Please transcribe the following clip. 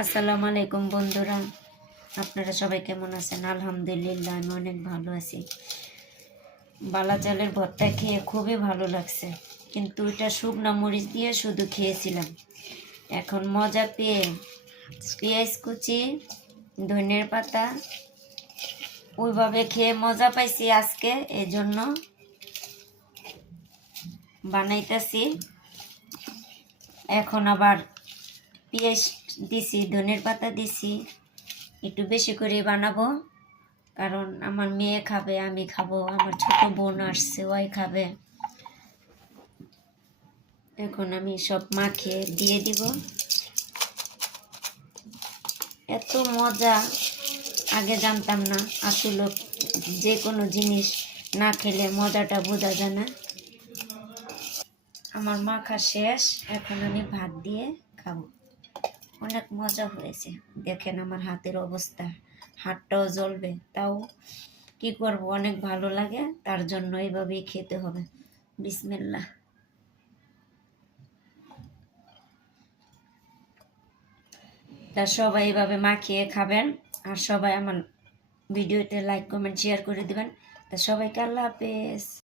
আসসালামু আলাইকুম বন্ধুরা, আপনারা সবাই কেমন আছেন? আলহামদুলিল্লাহ, আমি অনেক ভালো আছি। বালা চালের ভর্তা খেয়ে খুবই ভালো লাগছে, কিন্তু এটা শুকনা মরিচ দিয়ে শুধু খেয়েছিলাম। এখন মজা পেয়ে পেঁয়াজ কুচি, ধনিয়ার পাতা ওইভাবে খেয়ে মজা পাইছি আজকে, এজন্য বানাইতেছি। এখন আবার পেঁয়াজ দিছি, ধনিয়ার পাতা দিছি, একটু বেশি করে বানাবো, কারণ আমার মেয়ে খাবে, আমি খাবো, আমার ছোট বোন আসছে ওই খাবে। এখন আমি সব মাখিয়ে দিয়ে দিব। এত মজা আগে জানতাম না, আসলে যে কোনো জিনিস না খেলে মজাটা বোঝা যায় না। আমার মাখা শেষ, এখন আমি ভাত দিয়ে খাবো। অনেক মজা হয়েছে, দেখেন আমার হাতের অবস্থা, হাতটাও জ্বলবে, তাও কি করব, অনেক ভালো লাগে, তার জন্য এইভাবেই খেতে হবে। বিসমিল্লাহ। তা সবাই এইভাবে মাখিয়ে খাবেন, আর সবাই আমার ভিডিওতে লাইক কমেন্ট শেয়ার করে দিবেন। তা সবাইকে আল্লাহ হাফেজ।